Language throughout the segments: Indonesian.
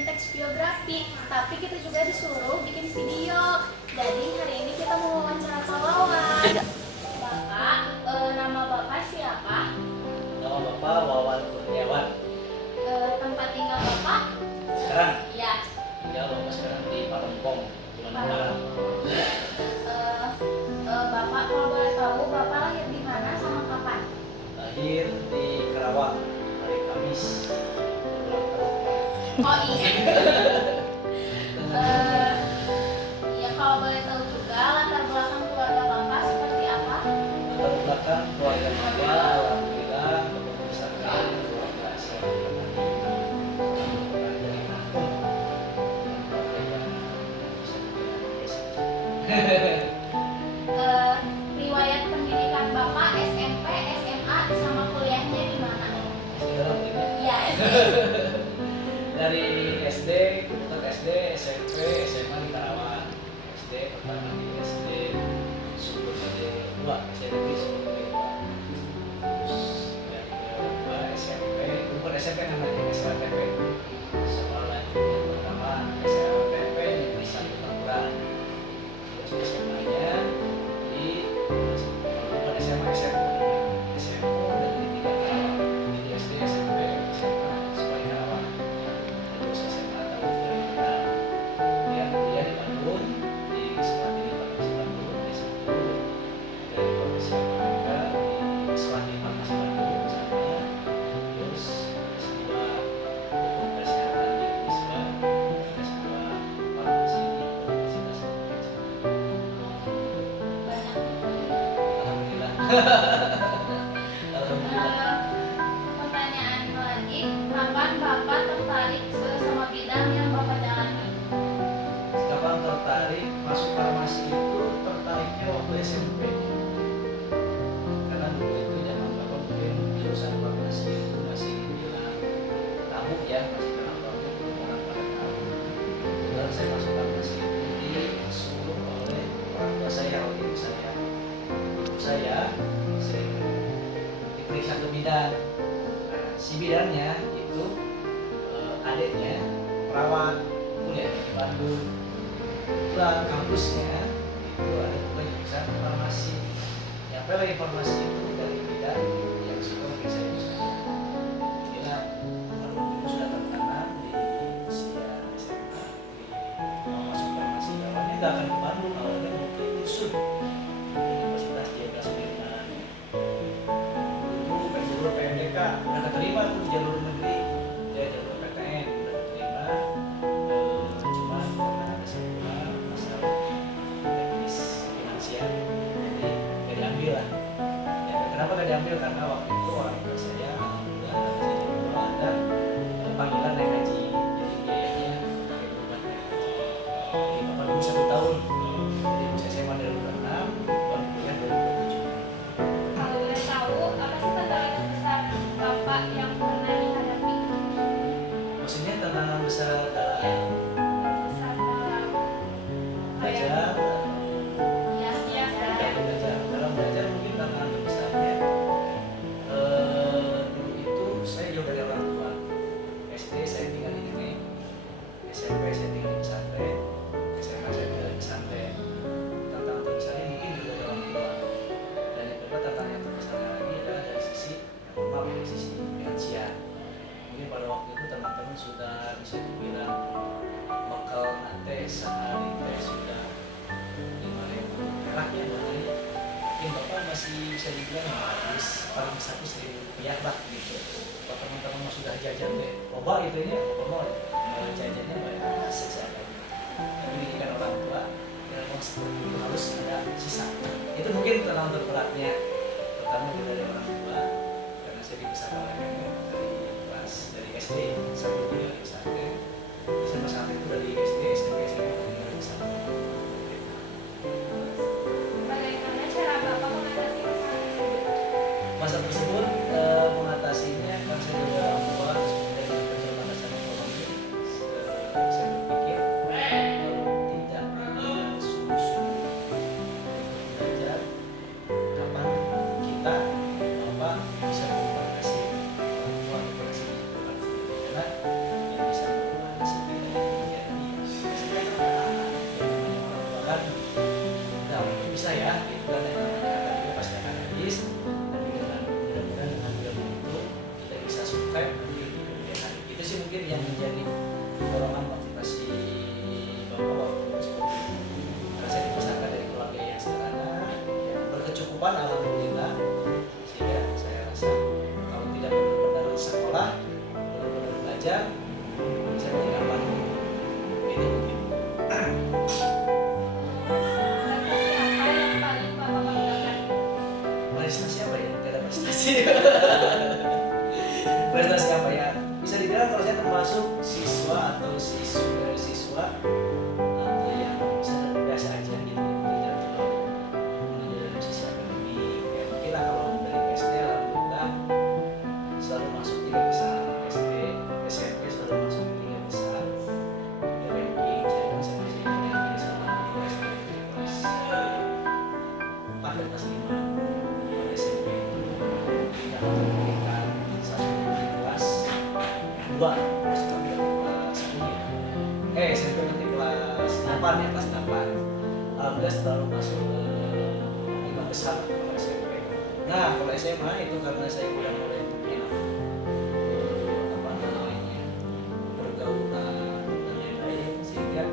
bikin teks biografi, tapi kita juga disuruh bikin video. Jadi hari ini kita mau wawancara pahlawan. Bapak, nama Bapak siapa? Nama Bapak Wawan Kurniawan. Tempat tinggal Bapak? Sekarang Ya. tinggal Bapak sekarang di Parongpong, di mana? Bapak kalau boleh tahu Bapak lahir di mana sama kapan? Lahir di Karawang hari Kamis. Oh iya. Ya kalau boleh tahu juga latar belakang keluarga Bapak seperti apa? Latar belakang keluarga Bapak, alhamdulillah membesarkan keluarga saya dari kampung. Riwayat pendidikan Bapak SMP, SMA sama kuliahnya di mana? Iya, Dari SD, untuk SD, SMP, SMA di Karawang. SD pertama di SD Subur Gede 2, SD negeri Subur Gede 2. Terus dari kedua SMP, bukan SMP namanya SLTP. Sekolah lanjut yang pertama SLTP Negeri 1 Tangerang. Terus SMA-nya di bukan SMA dan di 3 Karawang. Di SD, SMP, SMA, sekolah di Karawang. Terus SMA tahun 2006. Dia kuliah di Bandung di Sekolah Tinggi Farmasi Bandung S1 dari Profesi Akademika di Sekolah Tinggi Farmasi Bandung sana. Terus S2 Hukum Kesehatan di Unisba, S2 Farmasi di Universitas Indonesia. banyak. Alhamdulillah. Alhamdulillah. Pertanyaan lagi, kapan Bapak tertarik sama bidang yang Bapak jalani? Kapan tertarik masuk farmasi itu tertariknya waktu SMP. Karena dulu itu zaman bapak mungkin jurusan farmasi itu masih dibilang tabu ya, masih dibilang tabu, belum orang pada tahu. Dan saya masuk farmasi itu disuruh oleh orang tua saya, waktu ibu saya. Ibu saya diperiksa ke bidan. Nah, si bidannya itu adiknya perawat kuliah di Bandung. Kebetulan kampusnya itu ada juga jurusan farmasi. Nyampe lagi farmasi itu dari bidan yang suka periksa jurusan. Inilah kalau dulu sudah tertanam di usia SMA mau masuk farmasi. Awalnya nggak akan ke Bandung, awalnya mau ke USUD, Universitas Jenderal Sudirman. Dulu jalur PMDK udah keterima tuh di jalur negeri, ya jalur PTN udah keterima. Cuma karena ada sebuah masalah teknis finansial, jadi nggak diambil lah. Ya, kenapa nggak diambil? Karena waktu itu orang tua saya alhamdulillah saya juga ada panggilan naik haji, jadi biayanya pakai beban naik haji. Jadi bapak dulu 1 tahun, jadi saya SMA dari 2006, baru kuliah 2007. Kalau boleh tahu, apa sih tantangan besar Bapak yang pernah dihadapi? Maksudnya tantangan besar dalam Ya, besar dalam belajar, ya, dalam belajar mungkin tantangan terbesarnya dulu itu saya jauh dari orang tua. SD saya tinggal di Nene, SMP saya tinggal di pesantren, SMA saya tinggal di pesantren. Tantangan terbesarnya mungkin juga dari orang tua. Dan yang kedua tantangan yang terbesarnya lagi adalah dari sisi dari sisi finansial. Mungkin pada waktu itu teman-teman sudah bisa dibilang bekal nate sehari teh sudah 5.000 perak ya bahkan. Mungkin bapak masih bisa dibilang habis paling satu 1.000 rupiah lah gitu. Kalau teman-teman mah sudah jajan deh, loba gitu ya, loba jajannya banyak sesuatu. Tapi kan orang tua ya memang seperti itu harus ada sisa. Itu mungkin tantangan terberatnya. Pertama kita dari orang tua, karena saya dibesarkan oleh nenek dari SD sampai kuliah di pesantren. Sama saat itu dari SD, SMP, SMA tinggal di pesantren. Bagaimana cara Bapak mengatasi masalah tersebut? Masa tersebut mengatasinya kan saya dari orang tua terus kemudian keterbatasan ekonomi. Saya berpikir kalau tidak ada sungguh-sungguh belajar, kapan kita bapak bisa berkomunikasi orang tua berkomunikasi dengan karena yang menjadi dorongan motivasi bapak waktu itu seperti itu. Karena saya dibesarkan dari keluarga yang sederhana, yang berkecukupan alhamdulillah, sehingga saya rasa kalau tidak benar-benar sekolah, benar-benar belajar, saya tidak akan ini mungkin. Prestasi apa yang paling Bapak banggakan? Prestasi apa ya? Tidak ada prestasi. Prestasi apa ya? Bisa dibilang kalau saya termasuk siswa atau siswa atau yang biasa aja gitu ya, tidak terlalu menonjol dalam sisi akademik. Ya mungkin lah kalau dari SD alhamdulillah selalu masuk 3 besar, SD, SMP selalu masuk 3 besar. Di ranking saya kan saya masih ranking sama di kelas kelas 4 dan kelas 5. Pada SMP itu tidak memberikan satu di kelas 2, terus kami di kelas 1 ya. SMP nanti kelas 8 ya, kelas 8. Alhamdulillah selalu masuk ke 5 besar kalau SMP. Nah kalau SMA itu karena saya udah mulai mungkin apa namanya pergaulan dan lain-lain, sehingga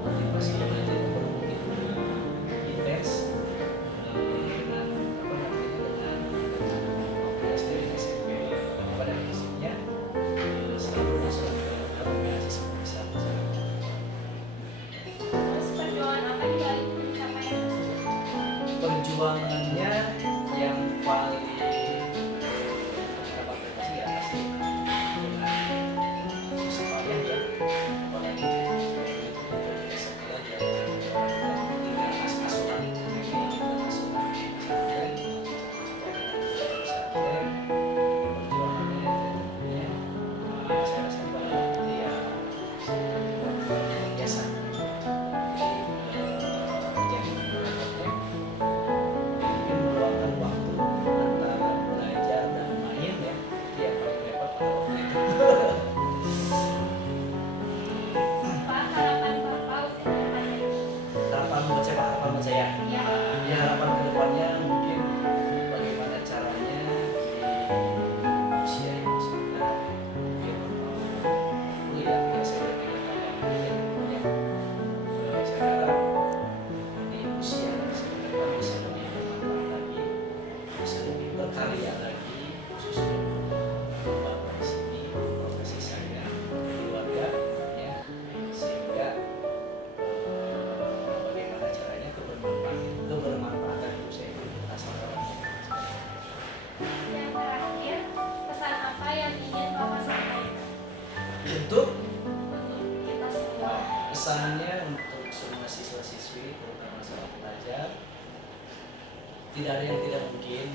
motivasi belajar itu mungkin intens dengan apa namanya dengan waktu SD dan SMP. Pada prinsipnya selalu masuk ke dalam beasiswa besar. Terus perjuangan apa di balik pencapaian tersebut? Perjuangannya yang paling kita pakai pasti ya pasti dengan susah payah ya, apalagi itu biasa belajar dengan asuhan ini dan asuhan pesantren perjuangannya tentunya saya rasa pada ya biasa jadi berangkatnya mungkin meluangkan waktu antara belajar dan main ya, itu yang paling repot pada waktu itu. Pak, harapan Bapak untuk kedepannya? Harapan buat saya, harapan buat saya. Ya. Ya harapan kedepannya mungkin bagaimana caranya di usia yang sudah ya kuliah ya saya udah 3 tahun yang kuliah. Saya harap di usia yang sebenarnya bisa lebih bermanfaat lagi, bisa lebih berkarya lagi, khususnya bapak di sini, profesi saya, keluarga, ya, sehingga bagaimana caranya kebermanfaatan hidup saya itu terasa orang. Yang terakhir, pesan apa yang ingin Bapak sampaikan Untuk untuk kita semua? pesannya untuk semua siswa-siswi terutama sahabat pelajar, tidak ada yang tidak mungkin